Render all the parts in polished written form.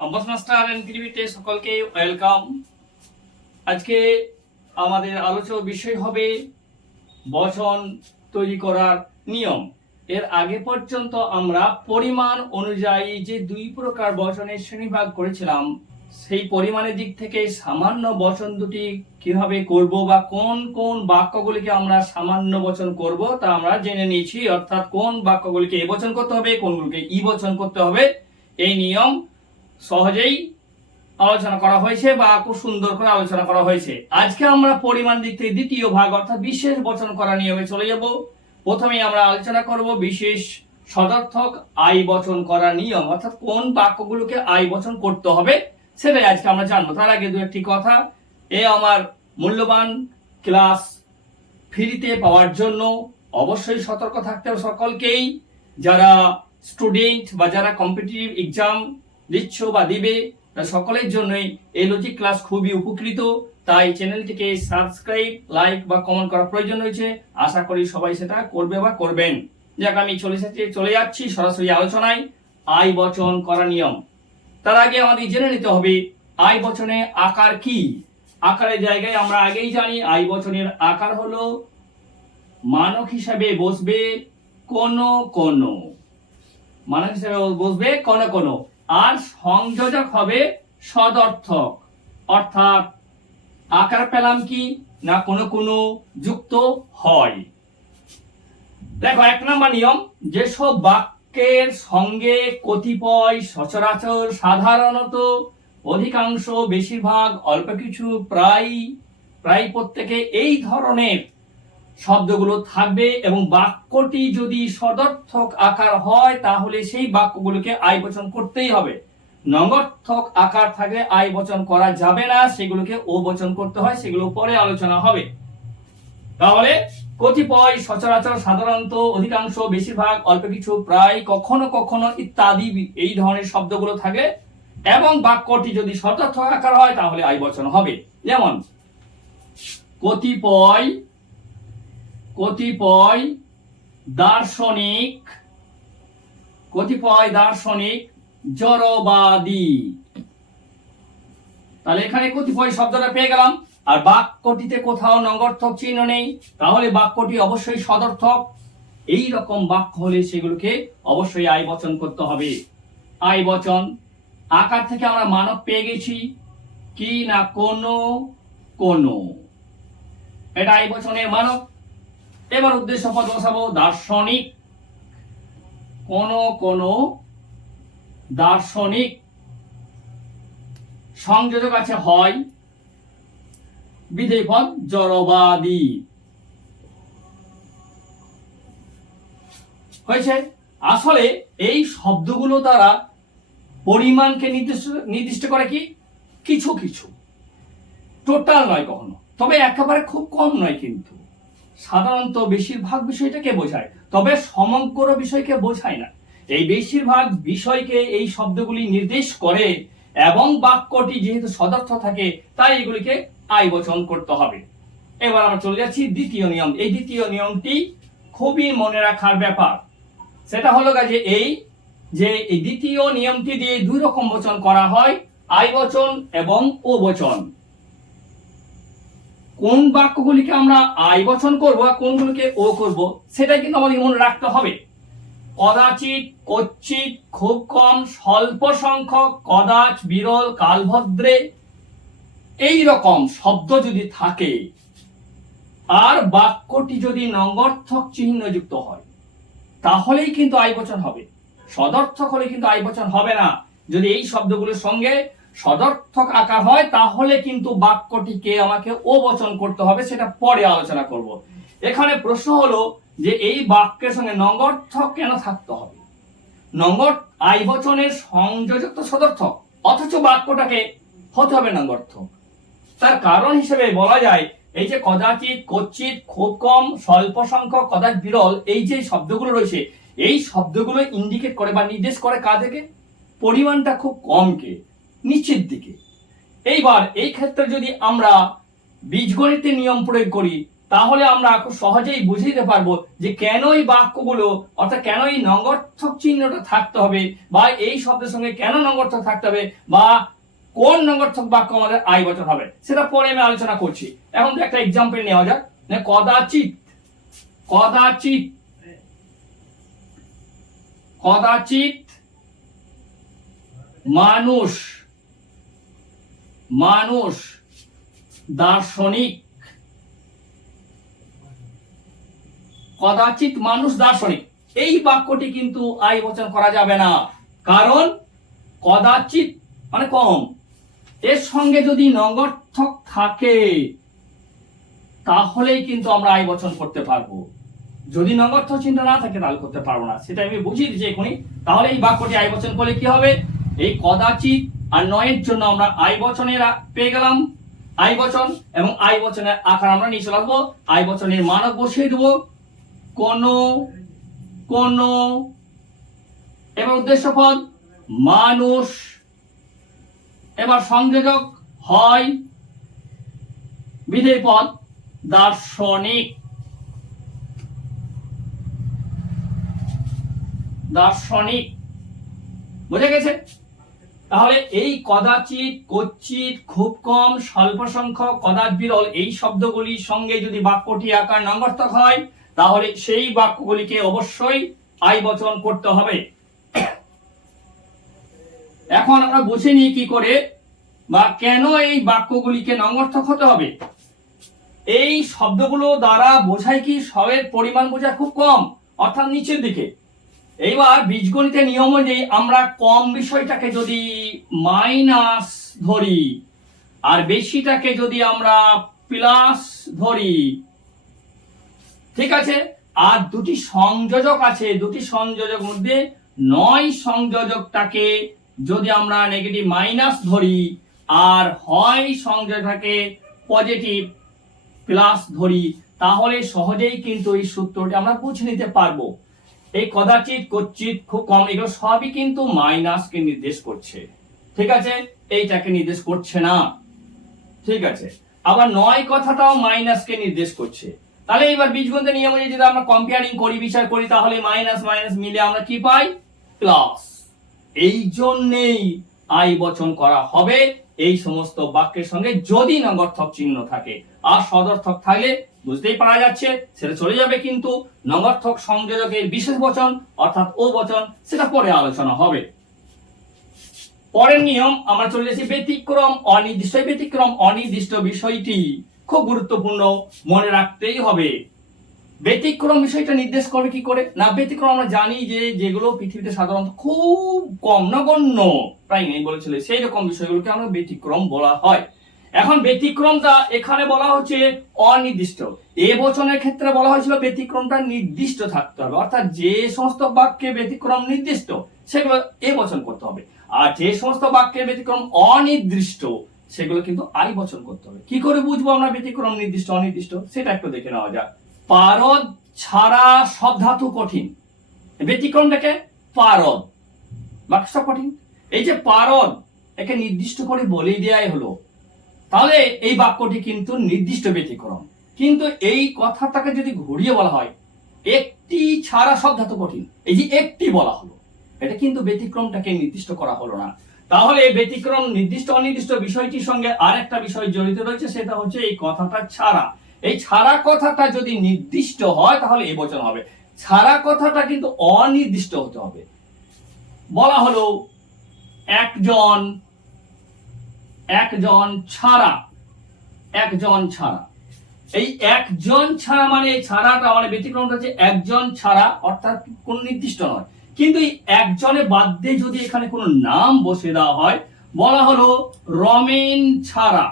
অম্বাস master এনক্রিবিতে সকলকে welcome. আজকে আমাদের আলোচ্য বিষয় হবে বচন তৈরি করার নিয়ম। এর আগে পর্যন্ত আমরা পরিমাণ অনুযায়ী যে দুই প্রকার বচনের শ্রেণীভাগ করেছিলাম, সেই পরিমাণের দিক থেকে সামান্য বচন দুটি কিভাবে করব বা কোন কোন বাক্যগুলিকে আমরা সামান্য বচন করব তা আমরা জেনে নিয়েছি। অর্থাৎ কোন বাক্যগুলিকে এ বচন করতে হবে, কোনগুলিকে ই বচন করতে হবে, এই নিয়ম সহজেই আলোচনা করা হয়েছে বা খুব সুন্দর করে আলোচনা করা হয়েছে। আজকে আমরা পরিমাণ দিক থেকে দ্বিতীয় ভাগ অর্থাৎ বিশেষ বচন করা নিয়মে চলে যাব। প্রথমেই আমরা আলোচনা করব বিশেষ সদর্থক আই বচন করার নিয়ম, অর্থাৎ কোন বাক্যগুলোকে আই বচন করতে হবে সেটাই আজকে আমরা জানবো। তার আগে দু একটি কথা, আমার মূল্যবান ক্লাস ফ্রিতে পাওয়ার জন্য অবশ্যই সতর্ক থাকতে হবে সকলকেই। যারা স্টুডেন্ট বা যারা কম্পিটিটিভ এক্সাম দিচ্ছ বা দিবে সকলের জন্যই এই লজিক ক্লাস খুবই উপকৃত। তাই চ্যানেলটিকে সাবস্ক্রাইব, লাইক বা কমেন্ট করার প্রয়োজন রয়েছে। আশা করি সবাই সেটা করবে বা করবেন। যাক, আমি চলে যাচ্ছি সরাসরি আলোচনায়। আই বচন করা নিয়ম। তার আগে আমাদের জেনে নিতে হবে আই বচনে আকার কি। আকারের জায়গায় আমরা আগেই জানি আই বচনের আকার হলো মানক হিসাবে বসবে কোন কোন, মানক হিসাবে বসবে কোন কোন, আর সংযোজক হবে সদর্থক। অর্থাৎ আকার পেলাম কি না কোন কোন যুক্ত হয়। দেখো, 1 নম্বর নিয়ম, যেসব বাক্যের সঙ্গে কতিপয়, সচরাচর, সাধারণত, অধিকাংশ, বেশিরভাগ, অল্প কিছু, প্রায়, প্রত্যেকে এই ধরনের শব্দগুলো থাকবে এবং বাক্যটি যদি সদর্থক আকার হয় তাহলে সেই বাক্যগুলোকে আই বচন করতেই হবে। নঙ্গর্থক আকার থাকলে আই বচন করা যাবে না, সেগুলোকে ও বচন করতে হয়, সেগুলো পরে আলোচনা হবে। তাহলে কতিপয়, সচরাচর, সাধারণত, অধিকাংশ, বেশিরভাগ, অল্প কিছু, প্রায়, কখনো কখনো ইত্যাদি এই ধরনের শব্দগুলো থাকে এবং বাক্যটি যদি সদর্থক আকার হয় তাহলে আই বচন হবে। যেমন কতিপয় দার্শনিক, জড়বাদী। তাহলে এখানে কতিপয় শব্দটা পেয়ে গেলাম, আর বাক্যটিতে কোথাও নঙ্গর্থক চিহ্ন নেই, তাহলে বাক্যটি অবশ্যই সদর্থক। এই রকম বাক্য হলে সেগুলোকে অবশ্যই আই বচন করতে হবে। আই বচন আকার থেকে আমরা মানক পেয়ে গেছি কি না কোন কোন, এটা আই বচনের মানক। এবার উদ্দেশ্য পদ বসাবো দার্শনিক, কোন কোন দার্শনিক। সংযোজক আছে হয়, বিধেয় পদ জড়বাদী। হয়েছে। আসলে এই শব্দগুলো দ্বারা পরিমাণকে নির্দিষ্ট করে কি কিছু কিছু, টোটাল নয় কখনো, তবে একেবারে খুব কম নয়, কিন্তু সাধারণত বেশিরভাগ বিষয়টাকে বোঝায়, তবে সমগ্র বিষয়কে বোঝায় না। এই বেশিরভাগ বিষয়কে এই শব্দগুলি নির্দেশ করে এবং বাক্যটি যেহেতু সদর্থ থাকে তাই এগুলিকে আই বচন করতে হবে। এবার আমরা চলে যাচ্ছি দ্বিতীয় নিয়ম। এই দ্বিতীয় নিয়মটি খুবই মনে রাখার ব্যাপার। সেটা হলো এই দ্বিতীয় নিয়মটি দিয়ে দুই রকম বচন করা হয়, আই বচন এবং ও বচন। কোন বাক্যগুলিকে আমরা আই বচন করবো আর কোনগুলিকে ও করব সেটাই কিন্তু আমাদের মনে রাখতে হবে। কদাচিৎ, কচ্ছিৎ, খুব কম, স্বল্প সংখ্যক, কদাচ, বিরল, কালভদ্রে, এই রকম শব্দ যদি থাকে আর বাক্যটি যদি নঙ্গর্থক চিহ্ন যুক্ত হয় তাহলেই কিন্তু আই বচন হবে। সদর্থক হলে কিন্তু আই বচন হবে না। যদি এই শব্দগুলোর সঙ্গে সদর্থক আকার হয় তাহলে কিন্তু বাক্যটিকে আমাকে ও বচন করতে হবে, সেটা পরে আলোচনা করব। এখানে প্রশ্ন হলো যে এই বাক্যের সঙ্গে নঙ্গর্থক কেন থাকতে হবে? আই বচনের সংযোজক তো সদর্থক, অথচ বাক্যটাকে হতে হবে নঙ্গর্থক। তার কারণ হিসেবে বলা যায় এই যে কদাচিৎ, কচ্ছিৎ, খুব কম, স্বল্প সংখ্যক, কদাচ, বিরল, এই যে শব্দগুলো রয়েছে এই শব্দগুলো ইন্ডিকেট করে বা নির্দেশ করে কাদেরকে? পরিমাণটা খুব কমকে, নিচের দিকে। এইবার এই ক্ষেত্রে যদি আমরা বীজগণিতের নিয়ম প্রয়োগ করি তাহলে আমরা খুব সহজেই বুঝে নিতে পারবো যে কেন এই বাক্যগুলো অর্থাৎ কেন এই নঙ্গর্থক চিহ্নটা থাকতে হবে, বা এই শব্দের সঙ্গে কেন নঙ্গর্থক থাকতে হবে, বা কোন নঙ্গর্থক বাক্য আমাদের আই বচন হবে, সেটা পরে আমি আলোচনা করছি। এখন তো একটা এক্সাম্পল নেওয়া যাক। কদাচিৎ, কদাচিৎ, কদাচিৎ মানুষ, মানুষ দার্শনিক, কদাচিৎ মানুষ দার্শনিক, এই বাক্যটি কিন্তু আই বচন করা যাবে না। কারণ কদাচিৎ মানে কম, এর সঙ্গে যদি নঙ্গর্থক থাকে তাহলেই কিন্তু আমরা আই বচন করতে পারবো। যদি নঙ্গর্থক চিহ্ন না থাকে তাহলে করতে পারবো না, সেটা আমি বুঝিয়ে দিচ্ছি এখনই। তাহলে এই বাক্যটি আই বচন করলে কি হবে, এই কদাচিৎ আর নয়ের জন্য আমরা আই বচনের পেয়ে গেলাম আই বচন, এবং আই বচনের আকার আমরা নিয়ে চলে আসবো। আই বচনের মানক বসিয়ে দেবো কোন, কোন, এবার উদ্দেশ্য পদ মানুষ, এবার সংযোজক হয় বিধেয় পদ দার্শনিক, দার্শনিক। বুঝে গেছে? তাহলে এই কদাচিৎ, কচ্ছিৎ, খুব কম, স্বল্প সংখ্যক, কদাচ বিরল, এই শব্দগুলির সঙ্গে যদি বাক্যটি আকার নঙ্গর্থক হয় তাহলে সেই বাক্যগুলিকে অবশ্যই আই বচন করতে হবে। এখন আমরা বুঝে নিই কি করে বা কেন এই বাক্যগুলিকে নঙ্গর্থক হতে হবে। এই শব্দগুলো দ্বারা বোঝায় কি স্বরের পরিমাণ বোঝায় খুব কম, অর্থাৎ নিচের দিকে। এইবার বীজগণিতের নিয়ম অনুযায়ী আমরা কম বিষয়টাকে যদি মাইনাস ধরি আর বেশিটাকে যদি আমরা প্লাস ধরি, ঠিক আছে, আর দুটি সংযোজক আছে, দুটি সংযোজক মধ্যে 9 সংযোজকটাকে যদি আমরা নেগেটিভ মাইনাস ধরি আর হয় সংযোজকটাকে পজিটিভ প্লাস ধরি, তাহলে সহজেই কিন্তু এই সূত্রটি আমরা বুঝে নিতে পারবো। এই কদাচিৎ, কচ্ছিৎ, খুব কম, এগুলো সবই কিন্তু মাইনাসকে নির্দেশ করছে, ঠিক আছে, এইটাকে নির্দেশ করছে না, ঠিক আছে। আবার 9 কথাটাও মাইনাসকে নির্দেশ করছে। তাহলে এবার বীজগণিতের নিয়ম অনুযায়ী যদি আমরা কম্পেয়ারিং করি, বিচার করি, তাহলে মাইনাস মাইনাস মিলে আমরা কি পাই, প্লাস। এই জন্যেই আই বচন করা হবে এই সমস্ত বাক্যের সঙ্গে যদি নঙ্গর্থক চিহ্ন থাকে। আর সদর্থক থাকলে বুঝতেই পারা যাচ্ছে সেটা চলে যাবে, কিন্তু নঙ্গর্থক সংযোজকের বিশেষ বচন অর্থাৎ ও বচন, সেটা পরে আলোচনা হবে। পরের নিয়ম আমরা চলে যাচ্ছি ব্যতিক্রম অনির্দিষ্ট। ব্যতিক্রম অনির্দিষ্ট বিষয়টি খুব গুরুত্বপূর্ণ, মনে রাখতেই হবে। ব্যতিক্রম বিষয়টা নির্দেশ করে কি করে না, ব্যতিক্রম আমরা জানি যে যেগুলো পৃথিবীতে সাধারণত খুব কম, নগণ্য, প্রায় নেই বলেছিল, সেই রকম বিষয়গুলোকে আমরা ব্যতিক্রম বলা হয়। এখন ব্যতিক্রমটা এখানে বলা হচ্ছে অনির্দিষ্ট, এ বচনের ক্ষেত্রে বলা হয়েছিল ব্যতিক্রমটা নির্দিষ্ট থাকতে হবে, অর্থাৎ যে সমস্ত বাক্যে ব্যতিক্রম নির্দিষ্ট সেগুলো এ বচন করতে হবে, আর যে সমস্ত বাক্যের ব্যতিক্রম অনির্দিষ্ট সেগুলো কিন্তু আই বচন করতে হবে। কি করে বুঝবো আমরা ব্যতিক্রম নির্দিষ্ট অনির্দিষ্ট, সেটা একটু দেখে নেওয়া যাক। পারদ ছাড়া সব ধাতু কঠিন, ব্যতিক্রমটাকে পারদ, বাক্যটা কঠিন। এই যে পারদ, একে নির্দিষ্ট করে বলেই দেয়াই হলো, তাহলে এই বাক্যটি কিন্তু নির্দিষ্ট ব্যতিক্রম। কিন্তু এই কথাটাকে যদি ঘুরিয়ে বলা হয় একটি ছাড়া সব ধাতু কঠিন, এই যে একটি বলা হলো, এটা কিন্তু ব্যতিক্রমটাকে নির্দিষ্ট করা হলো না। তাহলে ব্যতিক্রম নির্দিষ্ট অনির্দিষ্ট বিষয়টির সঙ্গে আরেকটা বিষয় জড়িত রয়েছে, সেটা হচ্ছে এই কথাটা ছাড়া। এই ছাড়া কথাটা যদি নির্দিষ্ট হয় তাহলে এই বচন হবে, ছাড়া কথাটা কিন্তু অনির্দিষ্ট হতে হবে। বলা হলো একজন, একজন ছাড়া, একজন ছাড়া, এই একজন ছাড়া মানে ছাড়াটা মানে ব্যতিক্রমটা হচ্ছে একজন ছাড়া, অর্থাৎ কোন নির্দিষ্ট নয়, কিন্তু এই একজনের বাদ দিয়ে যদি এখানে কোনো নাম বসে দেওয়া হয়, বলা হলো রমেন ছাড়া,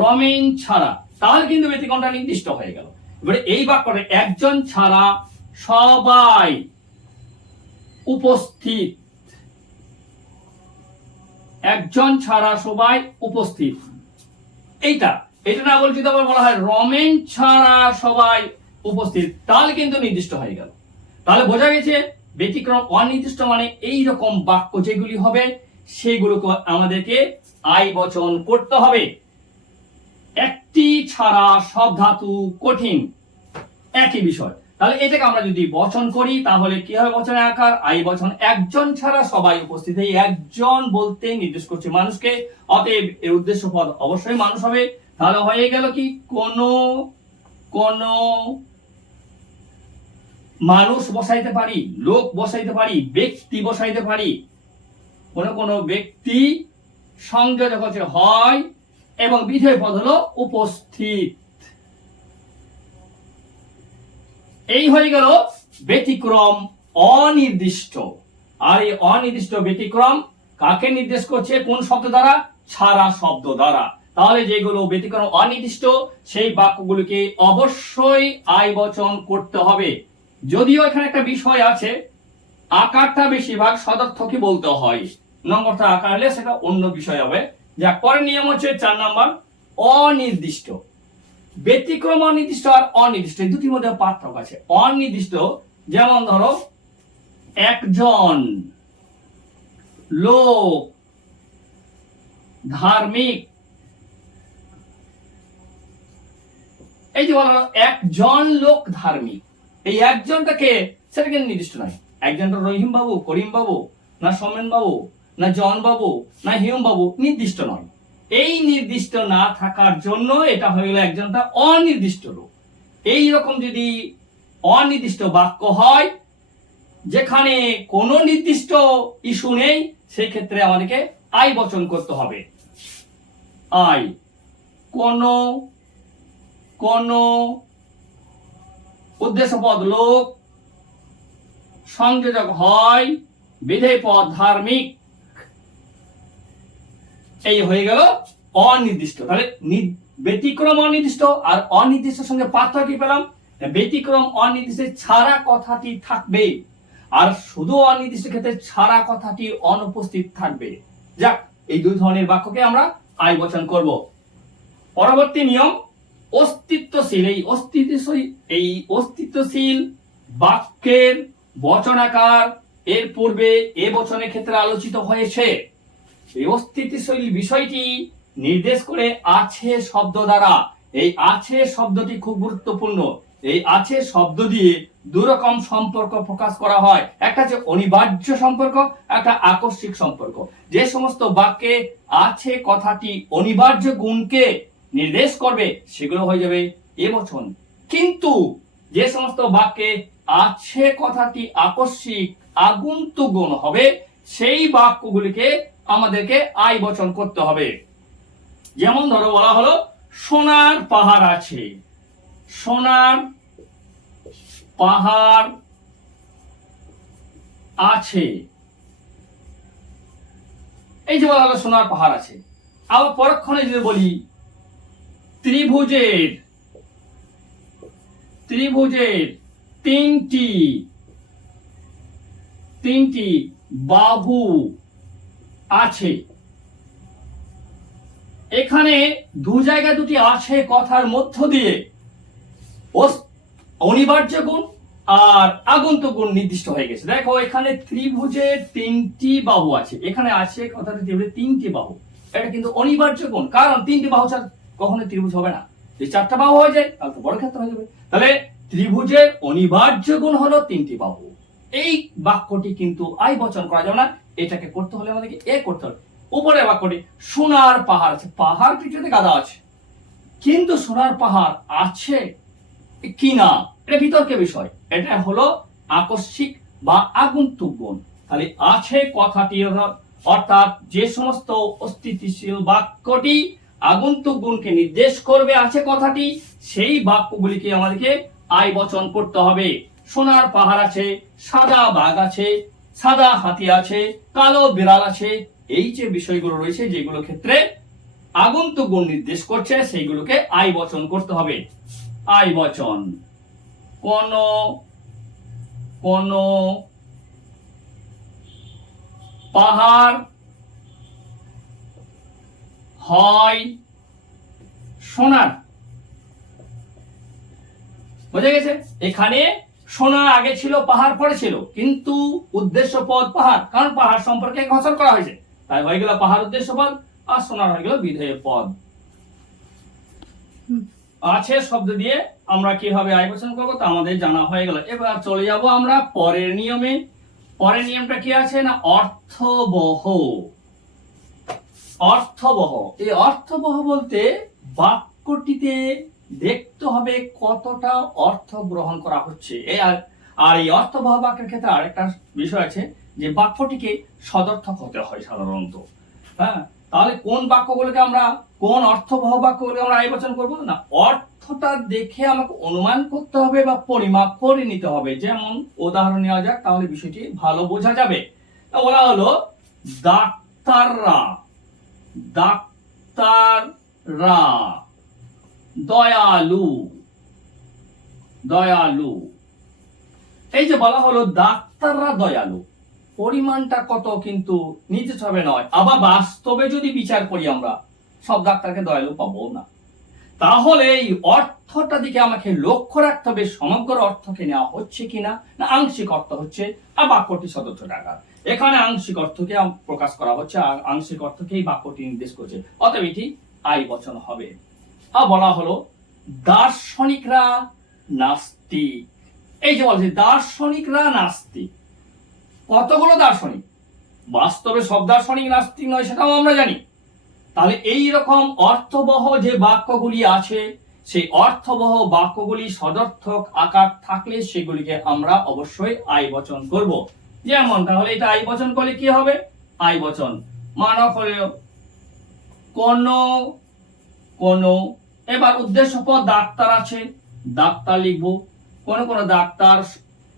রমেন ছাড়া, তাহলে কিন্তু ব্যতিক্রমটা নির্দিষ্ট হয়ে গেল। এবারে এই বাক্যটা একজন ছাড়া সবাই উপস্থিত, একজন ছাড়া সবাই উপস্থিত, এইটা এটা না বলে যদি আবার বলা হয় রমেন ছাড়া সবাই উপস্থিত, তাহলে কিন্তু নির্দিষ্ট হয়ে গেল। তাহলে বোঝা গেছে ব্যতিক্রম অনির্দিষ্ট মানে এই রকম বাক্য যেগুলি হবে সেগুলোকে আমাদেরকে আই বচন করতে হবে। একটি ছাড়া সব ধাতু কঠিন, একই বিষয়। তাহলে এটাকে আমরা যদি বচন করি তাহলে কি হবে বচনের আকার? আই বচন। একজন ছাড়া সবাই উপস্থিত। এই একজন বলতে নির্দেশ করছে মানুষকে, অতএব এর উদ্দেশ্য পদ অবশ্যই মানুষ হবে। তাহলে হয়ে গেল কি, কোন কোন মানুষ বসাইতে পারি, লোক বসাইতে পারি, ব্যক্তি বসাইতে পারি। কোন কোন ব্যক্তি সংযোজক হচ্ছে হয় এবং বিধেয় পদ হলো উপস্থিত। এই হয়ে গেল ব্যতিক্রম অনির্দিষ্ট। আর এই অনির্দিষ্ট ব্যতিক্রম কাকে নির্দেশ করছে? কোন শব্দ দ্বারা? ছাড়া শব্দ দ্বারা। তাহলে যেগুলো ব্যতিক্রম অনির্দিষ্ট সেই বাক্যগুলোকে অবশ্যই আই বচন করতে হবে। যদিও এখানে একটা বিষয় আছে, আকারটা বেশিরভাগ সদর্থকই বলতে হয়, নম্বরটা আকার হলে সেটা অন্য বিষয় হবে। যা পরের নিয়ম হচ্ছে 4 নম্বর, অনির্দিষ্ট। ব্যতিক্রম অনির্দিষ্ট আর অনির্দিষ্ট এই দুটির মধ্যে পার্থক্য আছে। অনির্দিষ্ট যেমন ধরো একজন লোক ধার্মিক, এই যে বলা একজন লোক ধার্মিক, এই একজনটাকে সেটা কিন্তু নির্দিষ্ট নয়। একজনটা রহিম বাবু, করিম বাবু, না সোমেন বাবু, না জন বাবু, না হিউম বাবু, নির্দিষ্ট নয়। এই নির্দিষ্ট না থাকার জন্য এটা হয়ে গেল একজনটা অনির্দিষ্ট লোক। এই রকম যদি অনির্দিষ্ট বাক্য হয় যেখানে কোনো নির্দিষ্ট ইস্যু নেই, সেই ক্ষেত্রে আমাদেরকে আই বচন করতে হবে। আই কোন কোন উদ্দেশ্য পদ লোক, সংযোজক হয়, বিধেয় পদ ধার্মিক। এই হয়ে গেল অনির্দিষ্ট। তাহলে ব্যতিক্রম অনির্দিষ্ট আর অনির্দিষ্টের সঙ্গে পার্থক্য কি পেলাম? ব্যতিক্রম অনির্দিষ্ট ছাড়া কথাটি থাকবে, আর শুধু অনির্দিষ্ট ক্ষেত্রে ছাড়া কথাটি অনুপস্থিত থাকবে। যাক, এই দুই ধরনের বাক্যকে আমরা আই বচন করব। পরবর্তী নিয়ম অস্তিত্বশীল। এই অস্তিত্বশীল বাক্যের বচনাকার এর পূর্বে এ বচনের ক্ষেত্রে আলোচিত হয়েছে। এই অস্তিত্বশীল বিষয়টি নির্দেশ করে আছে শব্দ দ্বারা। এই আছে শব্দটি খুব গুরুত্বপূর্ণ। এই আছে শব্দ দিয়ে দুই রকম সম্পর্ক প্রকাশ করা হয়। একটা হচ্ছে অনিবার্য সম্পর্ক, একটা আকস্মিক সম্পর্ক। যে সমস্ত বাক্যে আছে কথাটি অনিবার্য গুণকে নির্দেশ করবে সেগুলো হয়ে যাবে এ বচন। কিন্তু যে সমস্ত বাক্যে আছে কথাটি আকস্মিক আগন্তুক গুণ হবে সেই বাক্যগুলিকে আমাদেরকে আই বচন করতে হবে। যেমন ধরো বলা হলো সোনার পাহাড় আছে, সোনার পাহাড় আছে। এই যে বলা হলো সোনার পাহাড় আছে। আবার পরক্ষণে যদি বলি ত্রিভুজের তিনটি বাহু আছে। এখানে দু জায়গায় দুটি আছে কথার মধ্য দিয়ে অনিবার্য গুণ আর আগন্তুক গুণ নির্দিষ্ট হয়ে গেছে। দেখো এখানে ত্রিভুজের 3টি বাহু আছে, এখানে আছে কথাটি ত্রিভুজের 3টি বাহু। এটা কিন্তু অনিবার্য গুণ, কারণ 3টি বাহু ছাড়া কখনো ত্রিভুজ হবে না। যদি 4টা বাহু হয়ে যায় তাহলে তো বড় ক্ষেত্র হয়ে যাবে। তাহলে ত্রিভুজের অনিবার্য গুণ হলো 3টি বাহু। এই বাক্যটি কিন্তু আই বচন করা যাবে না। এটাকে করতে হলে আমাদেরকে এ করতে হবে। উপরের বাক্যটি সোনার পাহাড় আছে, পাহাড় কিছুতে গাদা আছে, কিন্তু সোনার পাহাড় আছে কিনা এটা বিতর্কের বিষয়। এটা হলো আকস্মিক বা আগন্তুক গুণ। তাহলে আছে কথাটি অর্থাৎ যে সমস্ত অস্তিত্বশীল বাক্যটি আগন্তুক গুণকে নির্দেশ করবে আছে কথাটি, সেই বাক্যগুলিকে আমাদেরকে আই বচন করতে হবে। সোনার পাহাড় আছে, সাদা বাঘ আছে, সাদা হাতি আছে, কালো বিড়াল আছে। এই যে বিষয়গুলো রয়েছে যেগুলো ক্ষেত্রে আগন্তুক গুণ নির্দেশ করছে সেইগুলোকে আই বচন করতে হবে। আই বচন কোন পাহাড় হয় সোনার। বুঝে গেছে? এখানে সোনা আগে ছিল, পাহাড় পরে ছিল, কিন্তু উদ্দেশ্য পদ পাহাড়, কারণ পাহাড় সম্পর্কে ঘোষণা করা হয়েছে। তাই হয়ে গেল পাহাড় উদ্দেশ্য পদ, আর সোনার হয়ে গেল বিধেয় পদ। আছে শব্দ দিয়ে আমরা কিভাবে আয় বচন করবো তা আমাদের জানা হয়ে গেল। এবার চলে যাব আমরা পরের নিয়মে। পরের নিয়মটা কি আছে না অর্থবহ। অর্থবহ, এই অর্থবহ বলতে বাক্যটিতে দেখতে হবে কতটা অর্থ গ্রহণ করা হচ্ছে। আর এই অর্থবহ বাক্যের ক্ষেত্রে আরেকটা বিষয় আছে যে বাক্যটিকে সদর্থক হতে হয় সাধারণত। হ্যাঁ, তাহলে কোন বাক্যগুলোকে আমরা, কোন অর্থবহ বাক্যগুলোকে আমরা আয় বচন করবো না, অর্থটা দেখে আমাকে অনুমান করতে হবে বা পরিমাপ করে নিতে হবে। যেমন উদাহরণ নেওয়া যাক, তাহলে বিষয়টি ভালো বোঝা যাবে। বলা হলো ডাক্তাররা, ডাক্তাররা দয়ালু, দয়ালু। এই যে বলা হলো ডাক্তাররা দয়ালু, পরিমাণটা কত কিন্তু নির্দিষ্টভাবে নয়। আবার বাস্তবে যদি বিচার করি আমরা সব ডাক্তারকে দয়ালু পাবো না। তাহলে এই অর্থটা দিকে আমাকে লক্ষ্য রাখতে হবে, সমগ্র অর্থকে নেওয়া হচ্ছে কিনা, না আংশিক অর্থ হচ্ছে আর বাক্যটি সদর্থ টাকা। এখানে আংশিক অর্থকে প্রকাশ করা হচ্ছে আর আংশিক অর্থকেই বাক্যটি নির্দেশ করছে, অতএব এটি আই বচন হবে। আর বলা হলো দার্শনিকরা নাস্তিক। এই যে বলছে দার্শনিকরা নাস্তিক, কতগুলো দার্শনিক, বাস্তবে সব দার্শনিক নাস্তিক নয় সেটাও আমরা জানি। তাহলে এই রকম অর্থবহ যে বাক্যগুলি আছে, সেই অর্থবহ বাক্যগুলি সদর্থক আকার থাকলে সেগুলিকে আমরা অবশ্যই আই বচন করব। যেমন তাহলে এটা আই বচন করলে কি হবে, আই বচন মানব হলে কোন কোন। এবার উদ্দেশ্য পদ ডাক্তার আছে, ডাক্তার লিখবো। কোন কোন ডাক্তার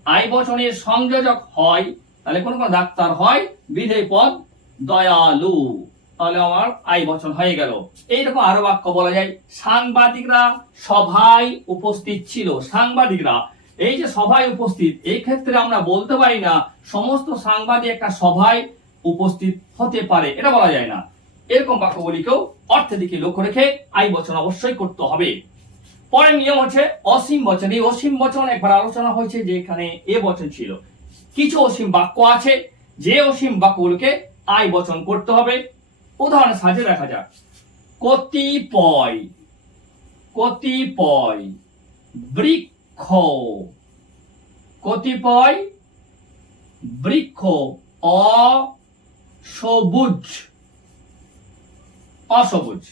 আই বচনের সংযোজক হয়, তাহলে কোন কোন ডাক্তার হয় বিধেয় পদ দয়ালু, তাহলে আমার আই বচন হয়ে গেল। এইরকম আরো বাক্য বলা যায়। সাংবাদিকরা সভায় উপস্থিত ছিল। সাংবাদিকরা, এই যে সভায় উপস্থিত, এই ক্ষেত্রে আমরা বলতে পারি না সমস্ত সাংবাদিক একটা সভায় উপস্থিত হতে পারে, এটা বলা যায় না। এরকম বাক্যগুলিকেও অর্থের দিকে লক্ষ্য রেখে আই বচন অবশ্যই করতে হবে। পরের নিয়ম হচ্ছে অসীম বচন। এই অসীম বচন একবার আলোচনা হয়েছে যে এখানে এ বচন ছিল। কিছু অসীম বাক্য আছে যে অসীম বাক্যগুলোকে আই বচন করতে হবে। উদাহরণ সাজিয়ে দেখা যাক। কতিপয়, কতিপয় বৃক্ষ, কতিপয় বৃক্ষ অসবুজ, অসবুজ।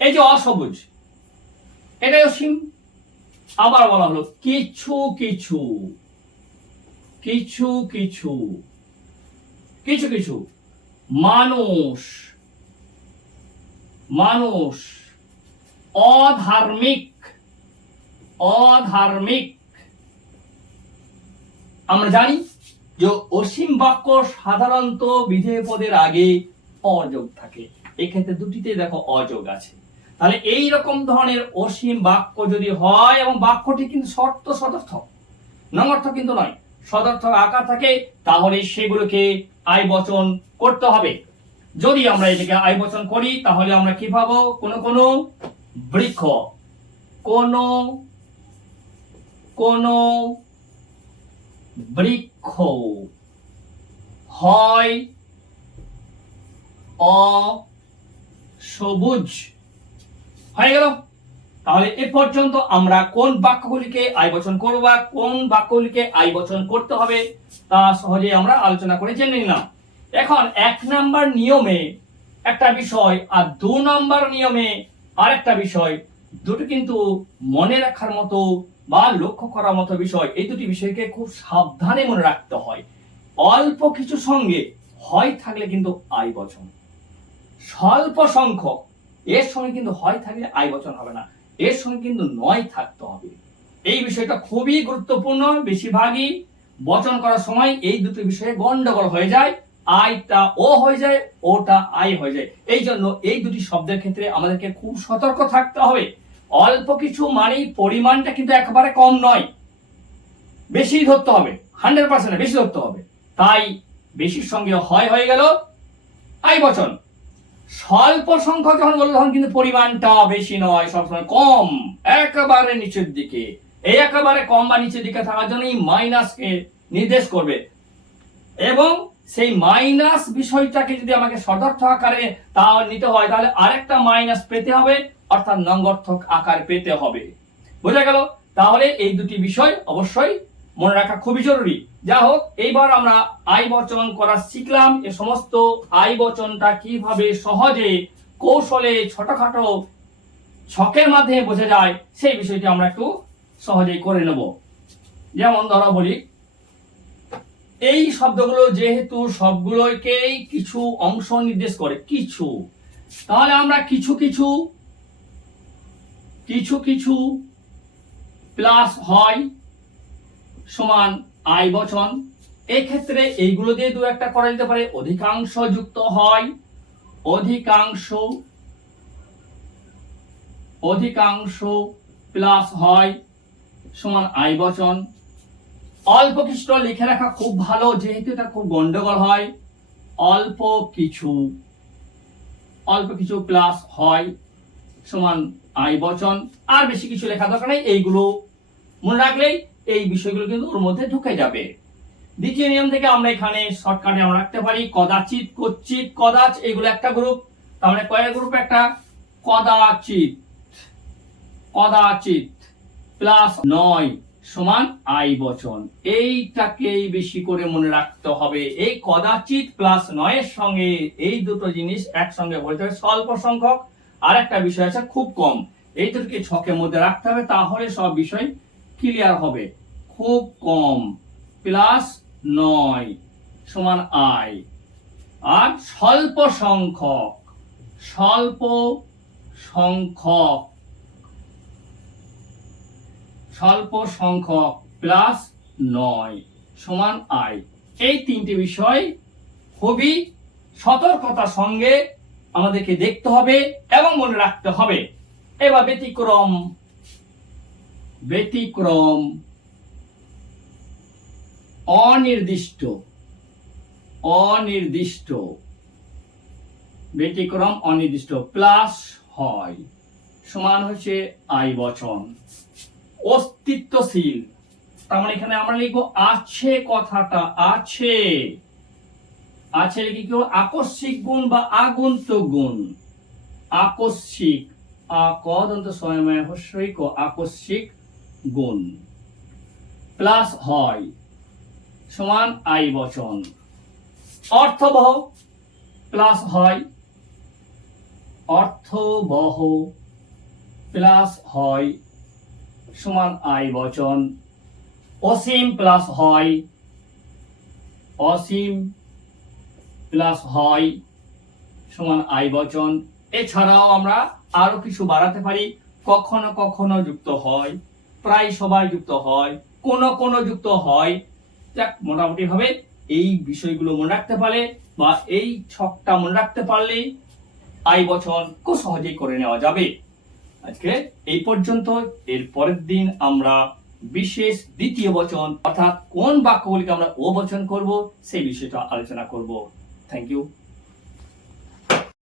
এই যে অসবুজ, এটাই অসীম। আবার বলা হলো কিছু কিছু, কিছু কিছু, কিছু কিছু মানুষ, মানুষ অধার্মিক, অধার্মিক। আমরা জানি যে অসীম বাক্য সাধারণত বিধেয় পদের আগে অযোগ থাকে, এক্ষেত্রে দুটিতে দেখো অযোগ আছে। তাহলে এই রকম ধরনের অসীম বাক্য যদি হয় এবং বাক্যটি কিন্তু শর্ত সদর্থক, নঙর্থক কিন্তু নয়, সদর্থক আকার থাকে, তাহলে সেগুলোকে আই বচন করতে হবে। যদি আমরা এটাকে আই বচন করি তাহলে আমরা কি পাবো, কোন কোন বৃক্ষ, কোন কোন বৃক্ষ হয় অসবুজ, হয়ে গেল। তাহলে এ পর্যন্ত আমরা কোন বাক্যগুলিকে আই বচন করব বা কোন বাক্যগুলিকে আই বচন করতে হবে তা সহজে আমরা আলোচনা করে জেনে নিলাম। এখন 1 নাম্বার নিয়মে একটা বিষয় আর 2 নাম্বার নিয়মে আরেকটা বিষয়, দুটো কিন্তু মনে রাখার মতো বা লক্ষ্য করার মতো বিষয়। এই দুটি বিষয়কে খুব সাবধানে মনে রাখতে হয়। অল্প কিছু সঙ্গে হয় থাকলে কিন্তু আই বচন, স্বল্প সংখ্যক এর সঙ্গে কিন্তু হয় থাকলে আই বচন হবে না, এর সঙ্গে কিন্তু নয় থাকতে হবে। এই বিষয়টা খুবই গুরুত্বপূর্ণ। বেশিরভাগই বচন করার সময় এই দুটো বিষয়ে গন্ডগোল হয়ে যায়, আইটা ও হয়ে যায়, ওটা আই হয়ে যায়। এই জন্য এই দুটি শব্দের ক্ষেত্রে আমাদেরকে খুব সতর্ক থাকতে হবে। অল্প কিছু মানেই পরিমাণটা কিন্তু একেবারে কম নয়, বেশি ধরতে হবে, 100% বেশি ধরতে হবে। তাই বেশির সঙ্গে হয় হয়ে গেল আই বচন। স্বল্প সংখ্যক যখন বলবো তখন কিন্তু পরিমাণটা বেশি নয়, সবসময় কম, একেবারে নিচের দিকে। এই একেবারে কম বা নিচের দিকে থাকার জন্য এই মাইনাসকে নির্দেশ করবে এবং সেই মাইনাস বিষয়টাকে যদি আমাকে সদর্থক আকারে তা নিতে হয় তাহলে আরেকটা মাইনাস পেতে হবে, অর্থাৎ নঙ্গর্থক আকার পেতে হবে। বোঝা গেল? তাহলে এই দুটি বিষয় অবশ্যই মনে রাখা খুবই জরুরি। যা হোক, এইবার আমরা আই বচন করা শিখলাম। এ সমস্ত আই বচনটা কিভাবে সহজে কৌশলে ছোটখাটো ছকের মাধ্যমে বোঝা যায় সেই বিষয়টি আমরা একটু সহজেই করে নেব। যেমন ধরো বলি, এই শব্দগুলো যেহেতু সবগুলোকেই কিছু অংশ নির্দেশ করে, কিছু, তাহলে আমরা কিছু কিছু প্লাস হয় সমান আই বচন। এক্ষেত্রে এইগুলো দিয়ে দু একটা করা যেতে পারে। অধিকাংশ যুক্ত হয়, অধিকাংশ প্লাস হয় সমান আই বচন। অল্প কিছু লিখে রাখা খুব ভালো, যেহেতু এটা খুব গন্ডগোল হয়। অল্প কিছু প্লাস হয় সমান আই বচন। আর বেশি কিছু লেখা দরকার নেই, এইগুলো মনে রাখলেই এই বিষয়গুলো কিন্তু ওর মধ্যে ঢুকে যাবে। দ্বিতীয় নিয়ম থেকে আমরা এখানে শর্টকাটে আমরা রাখতে পারি কদাচিৎ, কচ্ছিৎ, কদাচ, এইগুলো একটা গ্রুপ। তাহলে কয়েক গ্রুপ? একটা কদাচিৎ প্লাস নয় সমান আই বচন। এইটাকেই বেশি করে মনে রাখতে হবে। এই কদাচিৎ প্লাস নয়ের সঙ্গে এই দুটো জিনিস একসঙ্গে বলতে হবে। স্বল্প সংখ্যক আর একটা বিষয় আছে খুব কম, এই দুটোকে ছকের মধ্যে রাখতে হবে, তাহলে সব বিষয় ক্লিয়ার হবে। খুব কম প্লাস নয় সমান আই। আর স্বল্প সংখ্যক প্লাস নয় সমান আই। এই তিনটি বিষয় খুবই সতর্কতার সঙ্গে আমাদেরকে দেখতে হবে এবং মনে রাখতে হবে। এবার ব্যতিক্রম অনির্দিষ্ট, ব্যতিক্রম অনির্দিষ্ট প্লাস হয় সমান হচ্ছে আই বচন। অস্তিত্বশীল, তার মানে এখানে আমরা লিখবো আছে, কথাটা আছে লিখি কি আকস্মিক গুণ বা আগন্তুক গুণ। আকস্মিক, আকদন্ত সময় হস্যইক, আকস্মিক গুণ প্লাস হয় সমান আই বচন। অর্থবহ প্লাস হয়, অর্থবহ প্লাস হয় সমান আই বচন। অসীম প্লাস হয়, অসীম প্লাস হয় সমান আই বচন। এছাড়াও আমরা আরো কিছু বাড়াতে পারি। কখনো কখনো যুক্ত হয়, প্রায় সবাই যুক্ত হয়, কোন যুক্ত হয়। যাক, মোটামুটি ভাবে এই বিষয়গুলো মনে রাখতে পারলে বা এই ছকটা মনে রাখতে পারলে আই বচন খুব সহজেই করে নেওয়া যাবে। আজকে এই পর্যন্ত। এর পরের দিন আমরা বিশেষ দ্বিতীয় বচন অর্থাৎ কোন বাক্যগুলিকে আমরা ও বচন করব সেই বিষয়টা আলোচনা করব। Thank you.